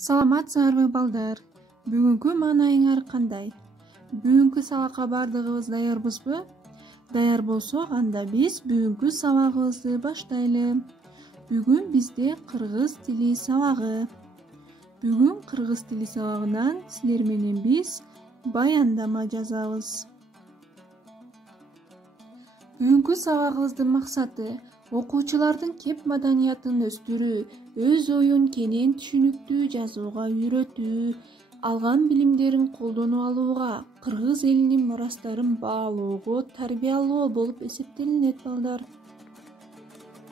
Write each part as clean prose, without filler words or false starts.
Саламатсыңарбы балдар? Бүгүнкү маанайыңар кандай? Бүгүнкү сабакка бардыгыбыз даярбызбы? Даяр болсок, анда биз бүгүнкү сабагыбызды баштайлы. Бүгүн бизде кыргыз тили сабагы. Бүгүн кыргыз тили сабагынан силер менен биз баяндама жазабыз. Бүгүнкү сабагыбыздын максаты окуучулардын кеп маданиятын өстүрүү, өз оюн кенен түшүнүктүү жазууга үйрөтүү, алган билимдерин колдоно алууга, кыргыз элинин мурастарын баалоого, тарбиялоо болуп эсептелинет балдар.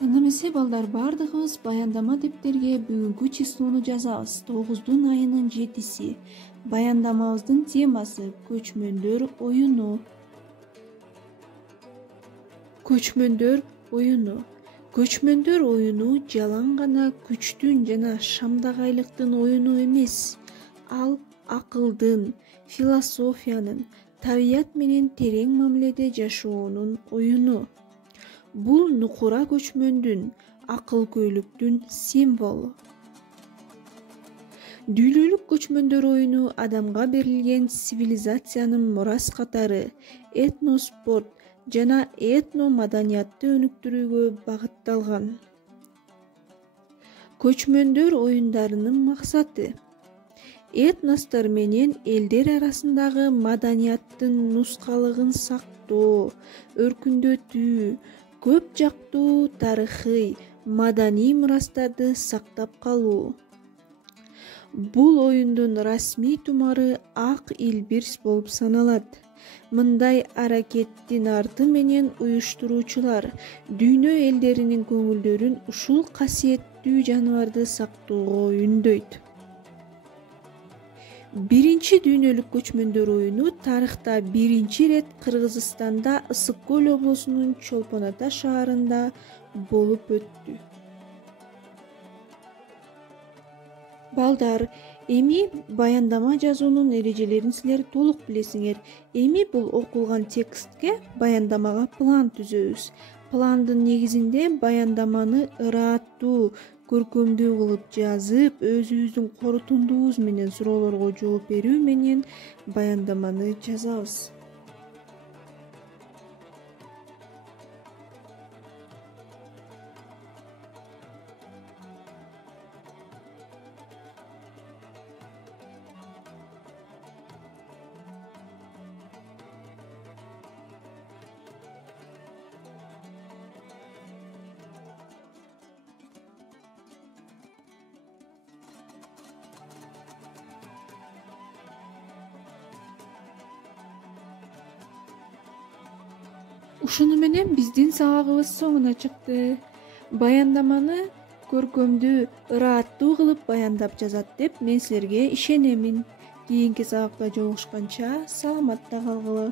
Анда эмесе балдар, бардыгыбыз баяндама дептерге бүгүнкү числону жазабыз. 9 айынын 7-си. Баяндамабыздын темасы көчмөндөр оюну. Көчмөндөр оюну. Көчмөндөр оюну жалаң гана күчтүн жана шамдагайлыктын оюну эмес. Ал акылдын, философиянын, табият менен терең мамиледе жашоонун оюну. Бул нукура көчмөндүн, акылкөйлүктүн символу. Дүүлүлүк көчмөндөр оюну адамга берилген цивилизациянын мурас катары этноспорт жана этно маданиятты өнүктүрүүгө багытталган. Көчмөндөр оюндарынын максаты этностор менен элдер арасындагы маданияттын нускалыгын сактоо, өркүндөтүү, көп жактуу тарыхый, маданий мурастарды сактап калуу. Бул оюндун расмий тумары ак илбирс болуп саналат. Мындай аракеттин арты менен уюштуруучулар дүйнө элдеринин көңүлдөрүн ушул касиеттүү жаныбарды сактоого үндөйт. Биринчи дүйнөлүк көчмөндөр оюну тарыхта биринчи ирет Кыргызстанда Ысык көл облусунун Чолпон Ата шаарында болуп өттү. Балдар, эми баяндама жазуунун эрежелерин силер толук билесиңер. Эми бул окулган текстке баяндамага план түзөбүз. Пландын негизинде баяндаманы ырааттуу, көркөмдүү кылып жазып, өзүбүздүн корутундубуз менен суроолорго жооп берүү менен баяндаманы жазабыз. Ушуну менен биздин сабагыбыз соңуна чыкты. Баяндаманы көркөмдүү, ырааттуу кылып баяндап жазат деп мен силерге ишенемин. Кийинки сабакта жолугушканча саламатта калгыла.